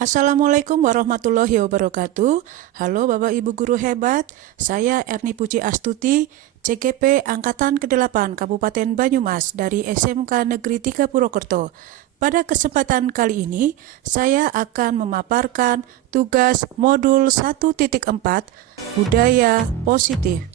Assalamualaikum warahmatullahi wabarakatuh. Halo Bapak Ibu Guru hebat, saya Erni Puji Astuti, CGP Angkatan ke-8 Kabupaten Banyumas dari SMK Negeri 3 Purwokerto. Pada kesempatan kali ini, saya akan memaparkan tugas modul 1.4 Budaya Positif.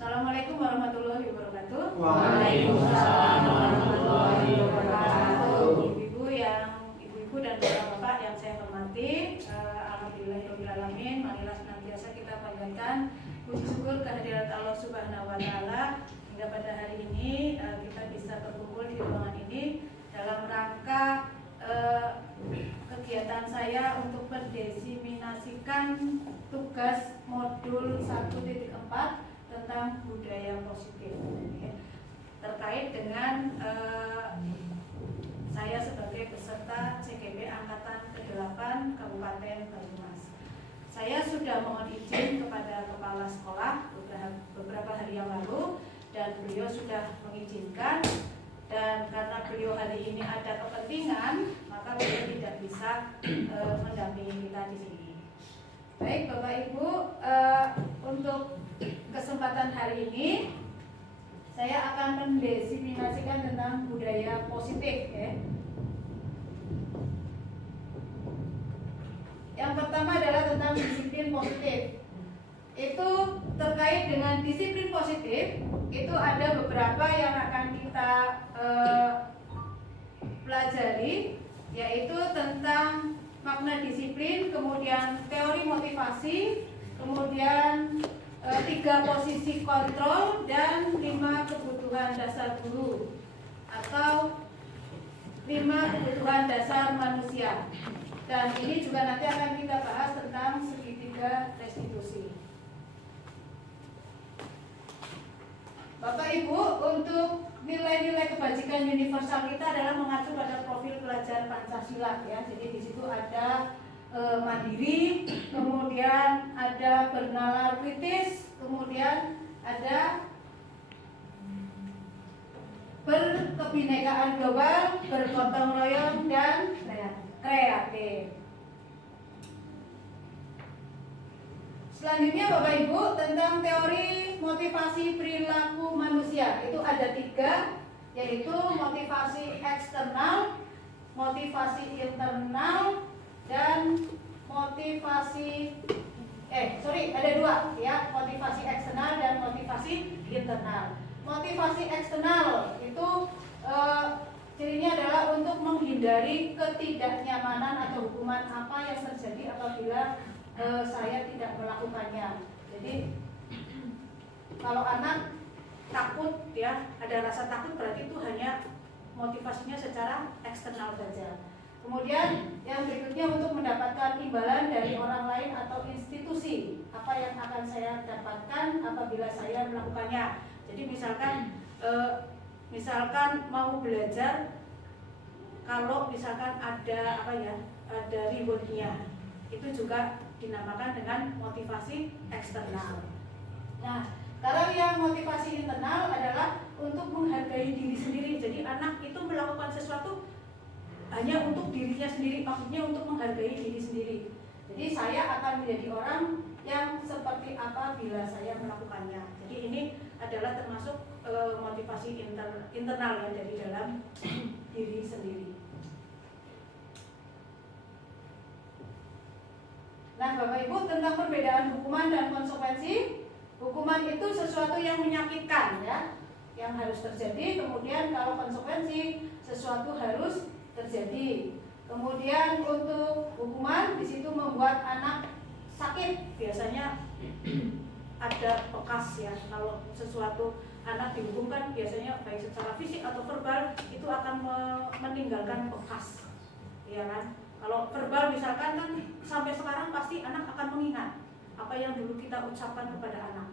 Assalamualaikum warahmatullahi wabarakatuh. Waalaikumsalam warahmatullahi wabarakatuh. Ibu-ibu dan bapak-bapak yang saya hormati, alhamdulillahirobbilalamin, marilah senantiasa kita panjatkan puji syukur kehadirat Allah Subhanahu wa taala hingga pada hari ini kita bisa berkumpul di ruangan ini dalam rangka kegiatan saya untuk mendiseminasikan tugas modul 1.4 tentang budaya positif, ya, terkait dengan saya sebagai peserta CGP Angkatan ke-8 Kabupaten Banyumas. Saya sudah mohon izin kepada kepala sekolah beberapa hari yang lalu dan beliau sudah mengizinkan, dan karena beliau hari ini ada kepentingan maka beliau tidak bisa mendampingi kita di sini. Baik Bapak Ibu, untuk kesempatan hari ini saya akan mendiseminasikan tentang budaya positif, ya. Yang pertama adalah tentang disiplin positif. Itu terkait dengan disiplin positif, itu ada beberapa yang akan kita pelajari, yaitu tentang makna disiplin, kemudian teori motivasi, kemudian 3 posisi kontrol, dan 5 kebutuhan dasar guru atau 5 kebutuhan dasar manusia. Dan ini juga nanti akan kita bahas tentang segitiga restitusi. Bapak Ibu, untuk nilai-nilai kebajikan universal kita adalah mengacu pada profil pelajar Pancasila, ya. Jadi di situ ada mandiri, kemudian ada bernalar kritis, kemudian ada berkebinekaan global, bergotong royong, dan kreatif. Selanjutnya Bapak Ibu, tentang teori motivasi perilaku manusia, itu ada 3, yaitu motivasi eksternal, motivasi internal, dan motivasi ada 2, ya, motivasi eksternal dan motivasi internal. motivasi eksternal itu cirinya adalah untuk menghindari ketidaknyamanan atau hukuman apa yang terjadi apabila saya tidak melakukannya. Jadi kalau anak takut ya, ada rasa takut, berarti itu hanya motivasinya secara eksternal saja. Kemudian yang berikutnya untuk mendapatkan imbalan dari orang lain atau institusi, apa yang akan saya dapatkan apabila saya melakukannya. Jadi misalkan mau belajar, kalau misalkan ada ada rewardnya, itu juga dinamakan dengan motivasi eksternal. Nah, kalau yang motivasi internal adalah untuk menghargai diri sendiri. Jadi anak itu melakukan sesuatu hanya untuk dirinya sendiri, maksudnya untuk menghargai diri sendiri. Jadi saya akan menjadi orang yang seperti apa bila saya melakukannya. Jadi ini adalah termasuk motivasi internal ya, dari dalam diri sendiri. Nah, Bapak Ibu, tentang perbedaan hukuman dan konsekuensi. Hukuman itu sesuatu yang menyakitkan ya, yang harus terjadi. Kemudian kalau konsekuensi, sesuatu harus terjadi. Kemudian untuk hukuman di situ membuat anak sakit, biasanya ada bekas ya. Kalau sesuatu anak dihukumkan biasanya baik secara fisik atau verbal itu akan meninggalkan bekas, ya kan? Kalau verbal misalkan kan sampai sekarang pasti anak akan mengingat apa yang dulu kita ucapkan kepada anak.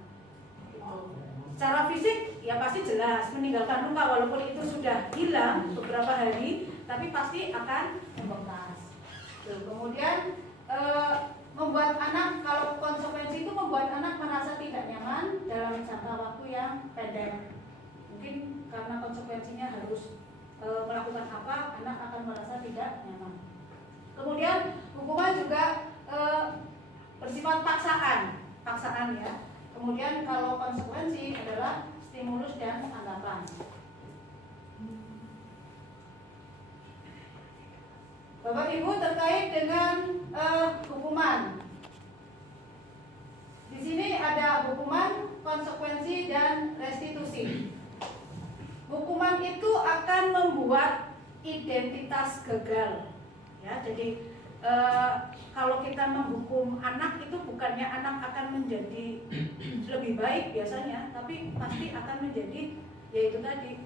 Secara fisik ya pasti jelas meninggalkan luka, walaupun itu sudah hilang beberapa hari, tapi pasti akan membekas. Kemudian membuat anak, kalau konsekuensi itu membuat anak merasa tidak nyaman dalam jangka waktu yang pendek. Mungkin karena konsekuensinya harus melakukan apa, anak akan merasa tidak nyaman. Kemudian hukuman juga bersifat paksaan ya. Kemudian kalau konsekuensi adalah stimulus dan anggapan. Bapak Ibu, terkait dengan hukuman. Di sini ada hukuman, konsekuensi dan restitusi. Hukuman itu akan membuat identitas gagal. Ya, jadi kalau kita menghukum anak itu bukannya anak akan menjadi lebih baik biasanya, tapi pasti akan menjadi, yaitu tadi,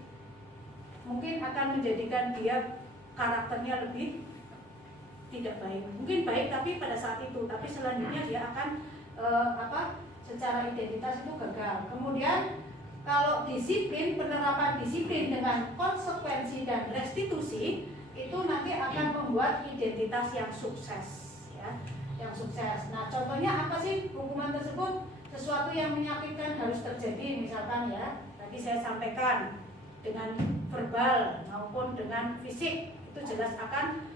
mungkin akan menjadikan dia karakternya lebih tidak baik. Mungkin baik tapi pada saat itu, tapi selanjutnya dia akan secara identitas itu gagal. Kemudian kalau disiplin, penerapan disiplin dengan konsekuensi dan restitusi itu nanti akan membuat identitas yang sukses ya, yang sukses. Nah, contohnya apa sih hukuman tersebut? Sesuatu yang menyakitkan harus terjadi, misalkan ya, tadi saya sampaikan dengan verbal maupun dengan fisik, itu jelas akan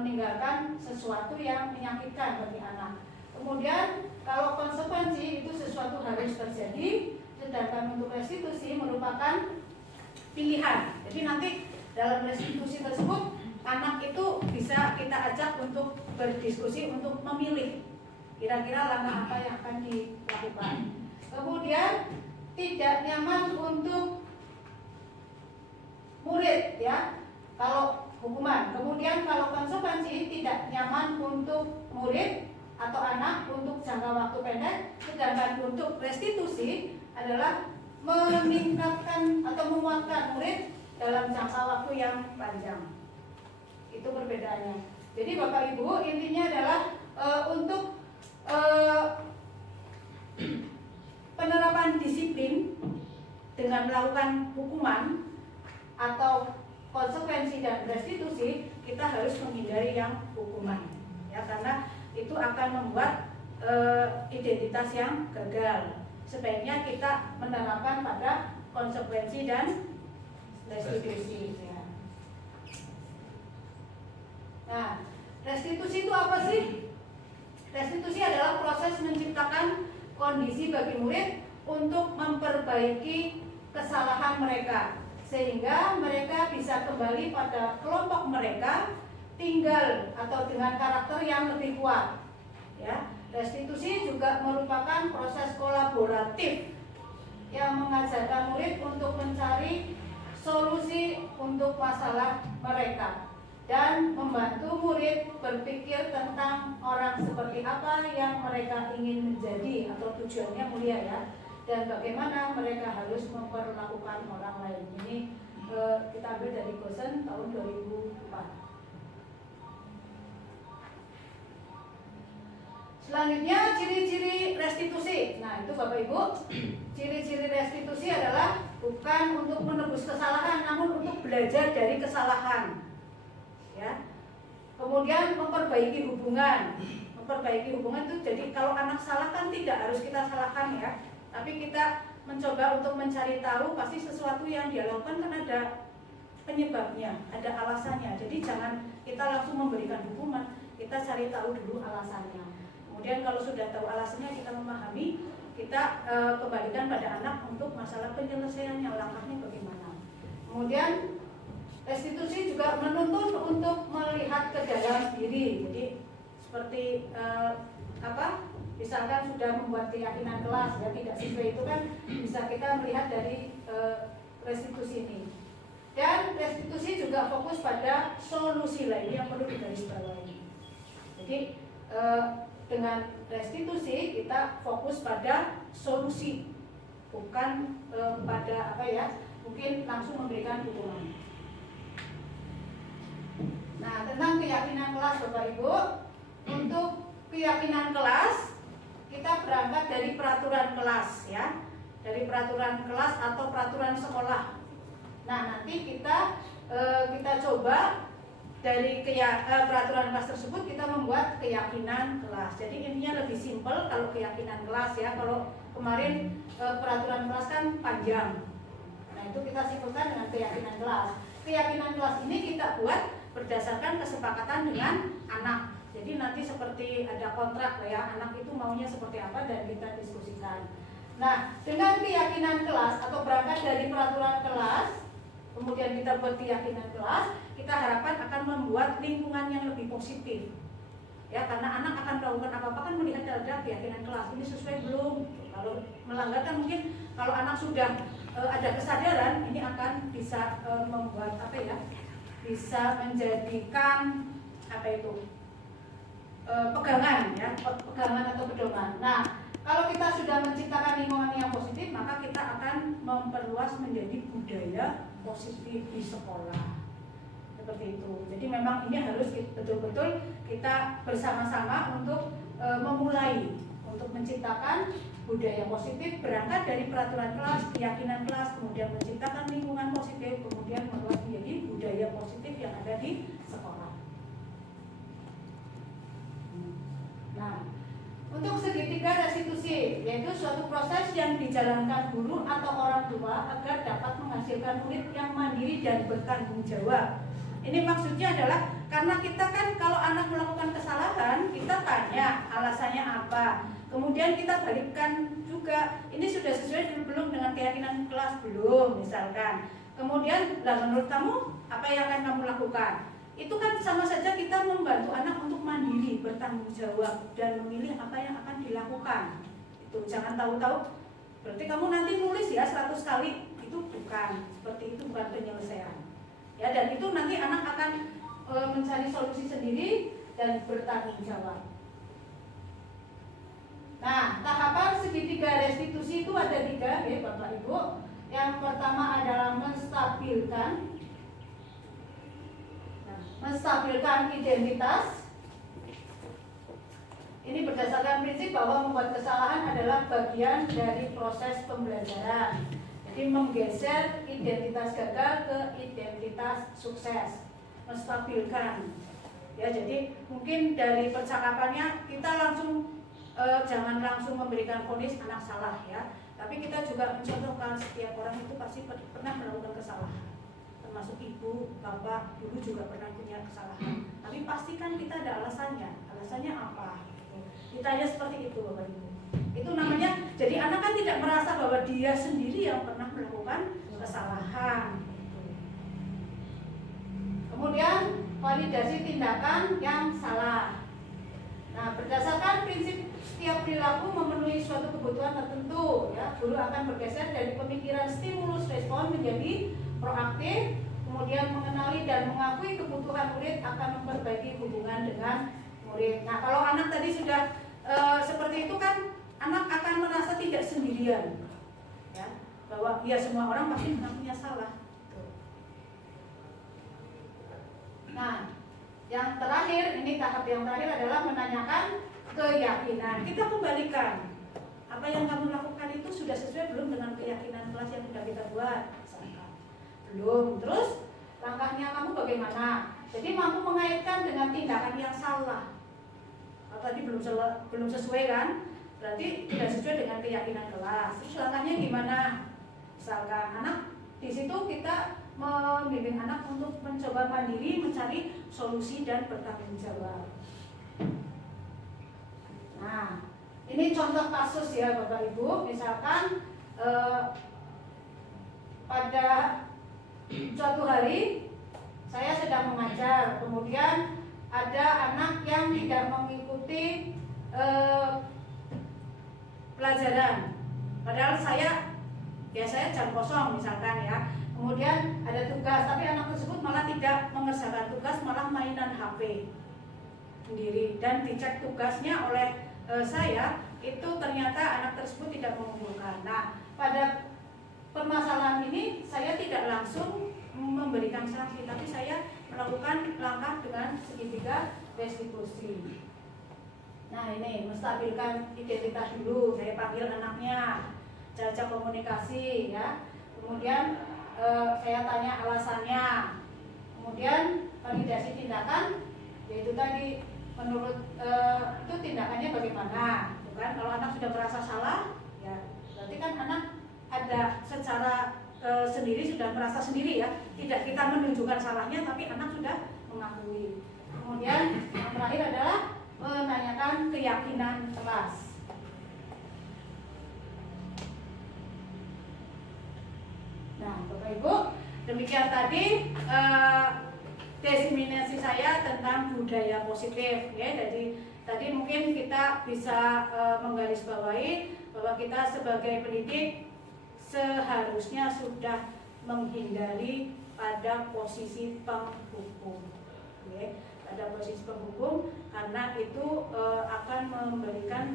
meninggalkan sesuatu yang menyakitkan bagi anak. Kemudian kalau konsekuensi itu sesuatu harus terjadi, sedangkan untuk restitusi merupakan pilihan. Jadi nanti dalam restitusi tersebut anak itu bisa kita ajak untuk berdiskusi, untuk memilih kira-kira langkah apa yang akan dilakukan. Kemudian tidak nyaman untuk murid ya, kalau hukuman. Kemudian kalau konsekuensi tidak nyaman untuk murid atau anak untuk jangka waktu pendek, sedangkan untuk restitusi adalah meningkatkan atau menguatkan murid dalam jangka waktu yang panjang. Itu perbedaannya. Jadi Bapak Ibu, intinya adalah untuk penerapan disiplin dengan melakukan hukuman atau konsekuensi dan restitusi, kita harus menghindari yang hukuman ya, karena itu akan membuat identitas yang gagal. Sebaiknya kita menerapkan pada konsekuensi dan restitusi ya. Nah, restitusi itu apa sih? Restitusi adalah proses menciptakan kondisi bagi murid untuk memperbaiki kesalahan mereka, sehingga mereka bisa kembali pada kelompok mereka, tinggal atau dengan karakter yang lebih kuat ya. Restitusi juga merupakan proses kolaboratif yang mengajarkan murid untuk mencari solusi untuk masalah mereka dan membantu murid berpikir tentang orang seperti apa yang mereka ingin menjadi atau tujuannya mulia ya, dan bagaimana mereka harus memperlakukan orang lain. Ini kita ambil dari Gosen tahun 2004. Selanjutnya ciri-ciri restitusi. Nah itu Bapak Ibu, ciri-ciri restitusi adalah bukan untuk menebus kesalahan, namun untuk belajar dari kesalahan. Ya. Kemudian memperbaiki hubungan. Memperbaiki hubungan itu jadi kalau anak salah kan tidak harus kita salahkan ya, tapi kita mencoba untuk mencari tahu pasti sesuatu yang dia lakukan kan ada penyebabnya, ada alasannya. Jadi jangan kita langsung memberikan hukuman, kita cari tahu dulu alasannya. Kemudian kalau sudah tahu alasannya, kita memahami, kita kembalikan pada anak untuk masalah penyelesaiannya, langkahnya bagaimana. Kemudian restitusi juga menuntun untuk melihat ke dalam diri. Jadi seperti misalkan sudah membuat keyakinan kelas ya tidak sesuai, itu kan bisa kita melihat dari restitusi ini. Dan restitusi juga fokus pada solusi lainnya yang perlu digarisbawahi. Jadi dengan restitusi kita fokus pada solusi, bukan pada mungkin langsung memberikan hukuman. Nah, tentang keyakinan kelas Bapak Ibu, untuk keyakinan kelas kita berangkat dari peraturan kelas ya, dari peraturan kelas atau peraturan sekolah. Nah, nanti kita coba dari peraturan kelas tersebut kita membuat keyakinan kelas. Jadi intinya lebih simpel kalau keyakinan kelas ya. Kalau kemarin peraturan kelas kan panjang. Nah, itu kita simpulkan dengan keyakinan kelas. Keyakinan kelas ini kita buat berdasarkan kesepakatan dengan anak. Jadi nanti seperti ada kontrak ya, anak itu maunya seperti apa dan kita diskusikan. Nah, dengan keyakinan kelas atau berangkat dari peraturan kelas, kemudian kita buat keyakinan kelas, kita harapkan akan membuat lingkungan yang lebih positif. Ya, karena anak akan melakukan apa-apa kan melihat ada keyakinan kelas, ini sesuai belum? Kalau melanggar kan mungkin kalau anak sudah ada kesadaran, ini akan bisa membuat bisa menjadikan pegangan ya, pegangan atau pedoman. Nah, kalau kita sudah menciptakan lingkungan yang positif, maka kita akan memperluas menjadi budaya positif di sekolah. Seperti itu. Jadi memang ini harus betul-betul kita bersama-sama untuk memulai untuk menciptakan budaya positif, berangkat dari peraturan kelas, keyakinan kelas, kemudian menciptakan lingkungan positif, kemudian membuat menjadi budaya positif yang ada di sekolah. Nah, untuk segitiga restitusi, yaitu suatu proses yang dijalankan guru atau orang tua agar dapat menghasilkan murid yang mandiri dan bertanggung jawab. Ini maksudnya adalah karena kita kan kalau anak melakukan kesalahan, kita tanya alasannya apa. Kemudian kita balikkan juga, ini sudah sesuai belum dengan keyakinan kelas belum misalkan. Kemudian, menurut kamu apa yang akan kamu lakukan? Itu kan sama saja kita membantu anak untuk mandiri, bertanggung jawab dan memilih apa yang akan dilakukan. Itu jangan tahu-tahu. Berarti kamu nanti nulis ya 100 kali, itu bukan seperti itu, bukan penyelesaian. Ya, dan itu nanti anak akan mencari solusi sendiri dan bertanggung jawab. Nah, tahapan segitiga restitusi itu ada 3 ya Bapak Ibu. Yang pertama adalah menstabilkan identitas. Ini berdasarkan prinsip bahwa membuat kesalahan adalah bagian dari proses pembelajaran. Jadi menggeser identitas gagal ke identitas sukses, menstabilkan. Ya, jadi mungkin dari percakapannya kita langsung jangan langsung memberikan vonis anak salah ya, tapi kita juga mencontohkan setiap orang itu pasti pernah melakukan kesalahan, termasuk ibu, bapak dulu juga pernah punya kesalahan. Tapi pastikan kita ada alasannya apa? Ditanya seperti itu Bapak Ibu. Itu namanya, jadi anak kan tidak merasa bahwa dia sendiri yang pernah melakukan kesalahan. Kemudian validasi tindakan yang salah. Nah, berdasarkan prinsip setiap perilaku memenuhi suatu kebutuhan tertentu, ya, guru akan bergeser dari pemikiran stimulus respon menjadi proaktif, kemudian mengenali dan mengakui kebutuhan murid akan memperbaiki hubungan dengan murid. Nah, kalau anak tadi sudah seperti itu kan, anak akan merasa tidak sendirian, ya, bahwa ya semua orang pasti punya salah. Nah, yang terakhir, ini tahap yang terakhir adalah menanyakan keyakinan. Kita kembalikan, apa yang kamu lakukan itu sudah sesuai belum dengan keyakinan kelas yang sudah kita buat? Misalkan belum. Terus langkahnya kamu bagaimana? Jadi mampu mengaitkan dengan tindakan yang salah. Kalau tadi belum sesuai kan? Berarti tidak sesuai dengan keyakinan kelas. Terus langkahnya gimana? Misalkan anak di situ kita membimbing anak untuk mencoba mandiri, mencari solusi dan bertanggung jawab. Nah, ini contoh kasus ya Bapak Ibu. Misalkan pada suatu hari saya sedang mengajar, kemudian ada anak yang tidak mengikuti pelajaran. Padahal saya jam kosong misalkan ya. Kemudian ada tugas, tapi anak tersebut malah tidak mengerjakan tugas, malah mainan HP sendiri. Dan dicek tugasnya oleh saya, itu ternyata anak tersebut tidak mengumpulkan. Nah, pada permasalahan ini saya tidak langsung memberikan sanksi, tapi saya melakukan langkah dengan segitiga restitusi. Nah, ini menstabilkan identitas dulu. Saya panggil anaknya, jajak komunikasi ya. Kemudian saya tanya alasannya, kemudian validasi tindakan, yaitu tadi menurut itu tindakannya bagaimana, kan? Kalau anak sudah merasa salah, ya berarti kan anak ada secara sendiri sudah merasa sendiri ya, tidak kita menunjukkan salahnya, tapi anak sudah mengakui. Kemudian yang terakhir adalah menanyakan keyakinan kelas. Nah, Bapak Ibu, demikian tadi diseminasi saya tentang budaya positif ya. Jadi tadi mungkin kita bisa menggarisbawahi bahwa kita sebagai pendidik seharusnya sudah menghindari pada posisi penghukum ya. Pada posisi penghukum, karena itu akan memberikan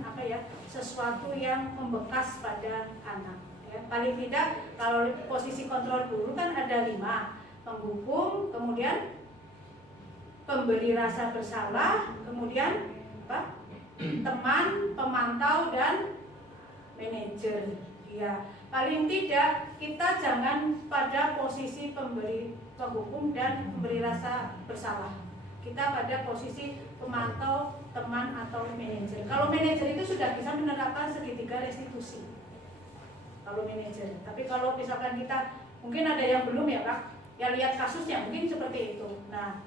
sesuatu yang membekas pada anak. Ya, paling tidak kalau posisi kontrol guru kan ada 5, penghukum, kemudian pemberi rasa bersalah, kemudian teman, pemantau, dan manajer. Ya, paling tidak kita jangan pada posisi pemberi penghukum dan pemberi rasa bersalah. Kita pada posisi pemantau, teman, atau manajer. Kalau manajer itu sudah bisa menerapkan segitiga restitusi. Kalau manajer, tapi kalau misalkan kita mungkin ada yang belum ya Kak, ya lihat kasusnya mungkin seperti itu. Nah,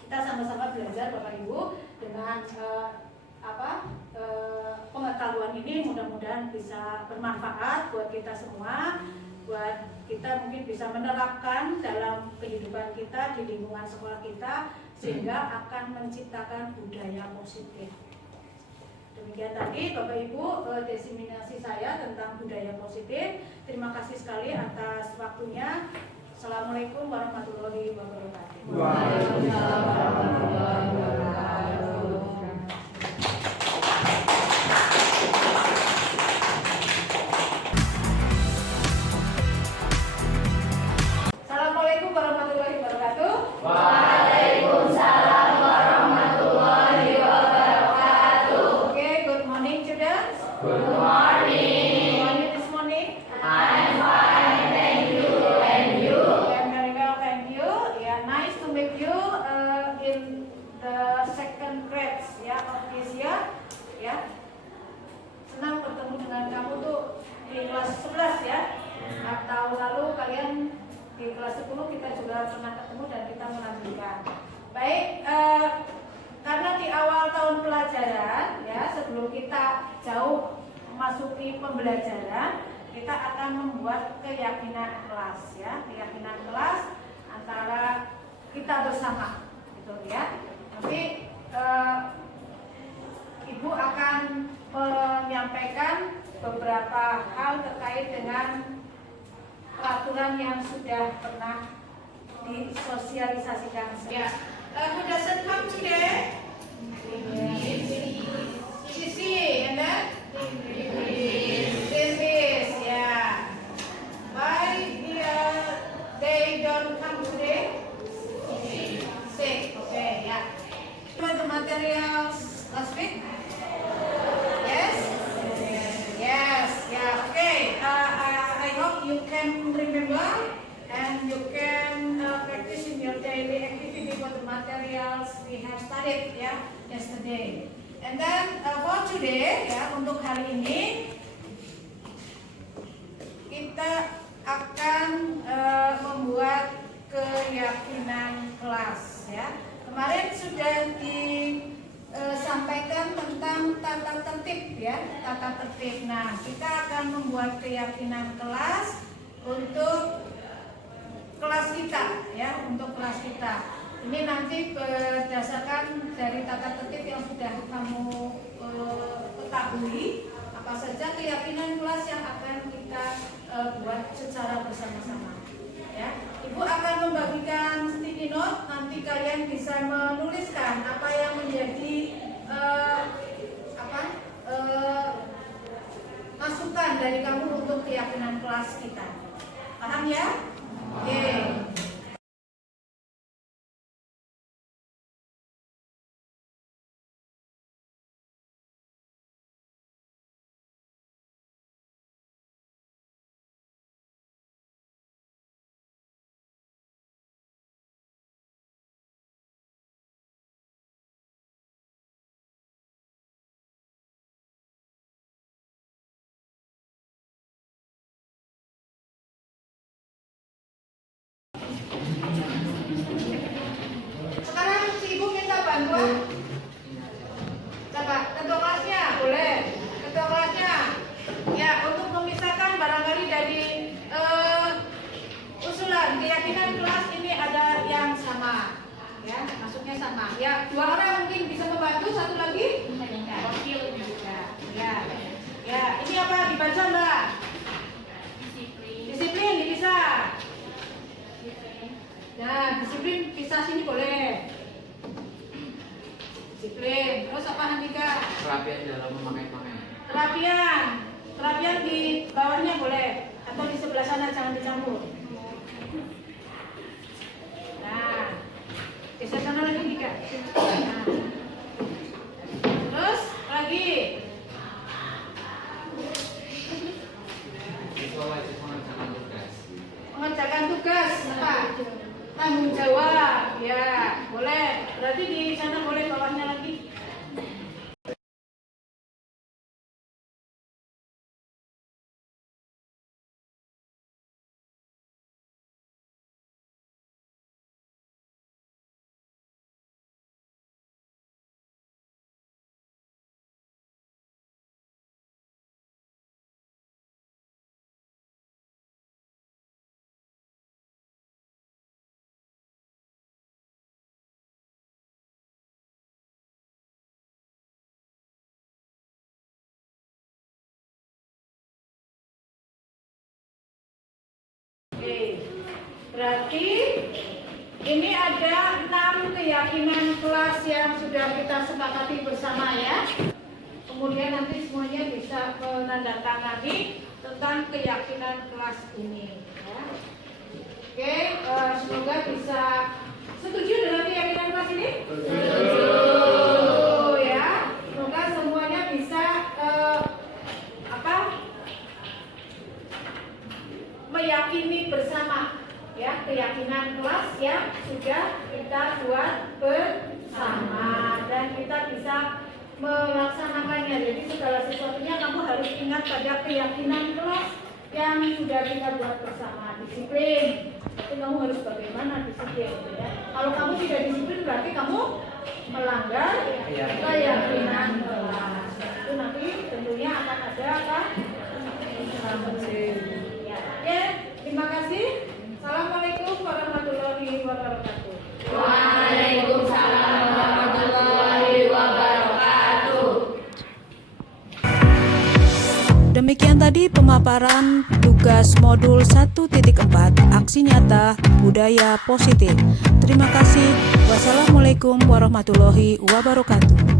kita sama-sama belajar Bapak Ibu dengan pengetahuan ini mudah-mudahan bisa bermanfaat buat kita semua, buat kita mungkin bisa menerapkan dalam kehidupan kita di lingkungan sekolah kita sehingga akan menciptakan budaya positif. Demikian tadi Bapak Ibu diseminasi saya tentang budaya positif. Terima kasih sekali atas waktunya. Assalamualaikum warahmatullahi wabarakatuh. Waalaikumsalam warahmatullahi wabarakatuh. Assalamualaikum warahmatullahi wabarakatuh. Waalaikumsalam warahmatullahi wabarakatuh. Okay, good morning students. Good morning. How are you this morning? I'm fine, thank you. And you? I'm very well, thank you. Yeah, nice to meet you in the second grade of this year. Ya, senang bertemu dengan kamu tuh di kelas 11 ya. Nah, tahun lalu kalian di kelas 10 kita juga pernah ketemu dan kita melanjutkan. Baik, karena di awal tahun pelajaran ya, sebelum kita jauh memasuki pembelajaran, kita akan membuat keyakinan kelas ya, keyakinan kelas antara kita bersama, gitu ya. Nanti Ibu akan menyampaikan beberapa hal terkait dengan peraturan yang sudah pernah disosialisasikan. Ya, who doesn't come today? Sisi, and then? This, yeah. Why they don't come today? Sick, okay, yeah. The materials last week? Yes? Yes, yeah, okay. I hope you can remember and you can practice in your daily activity for the materials we have studied yesterday. And then for today, untuk hari ini kita akan membuat keyakinan kelas ya. Kemarin sudah disampaikan tentang tata tertib tata tertib. Nah, kita akan membuat keyakinan kelas untuk kelas kita untuk kelas kita. Ini nanti berdasarkan dari tata tertib yang sudah kamu ketahui, apa saja keyakinan kelas yang akan kita buat secara bersama-sama. Ya, Ibu akan membagikan sticky note. Nanti kalian bisa menuliskan apa yang menjadi masukan dari kamu untuk keyakinan kelas kita. Paham ya? Oke. Sekarang si Ibu minta bantuan. Coba ketua kelasnya boleh. Ketua kelasnya ya, untuk memisahkan barangkali dari usulan keyakinan kelas ini ada yang sama ya, maksudnya sama ya. 2 orang mungkin bisa membantu, satu lagi wakil ya. Ini apa dibaca Mbak? Disiplin dipisah. Nah, disiplin pisah sini boleh. Disiplin. Terus apa Handika? Kerapian dalam memakai pakaian. Kerapian di bawahnya boleh, atau di sebelah sana, jangan dicampur. Nah, geser sana lagi Handika. Nah. Terus lagi. Siswa wajib mengerjakan tugas. Mengerjakan tugas apa? Tanggung jawab ya, boleh. Berarti di sana boleh, bawahnya lagi. Oke, berarti ini ada 6 keyakinan kelas yang sudah kita sepakati bersama ya. Kemudian nanti semuanya bisa menandatangani tentang keyakinan kelas ini ya. Oke, semoga bisa setuju dengan keyakinan kelas ini? Setuju ya. Semoga semuanya bisa meyakini bersama ya, keyakinan kelas yang sudah kita buat bersama dan kita bisa melaksanakannya. Jadi segala sesuatunya kamu harus ingat pada keyakinan kelas yang sudah kita buat bersama. Disiplin, tapi kamu harus bagaimana disiplin ya. Kalau kamu tidak disiplin berarti kamu melanggar keyakinan kelas. Itu nanti tentunya akan ada apa? Ya, terima kasih. Assalamualaikum warahmatullahi wabarakatuh. Waalaikumsalam warahmatullahi wabarakatuh. Demikian tadi pemaparan tugas modul 1.4 aksi nyata budaya positif. Terima kasih. Wassalamualaikum warahmatullahi wabarakatuh.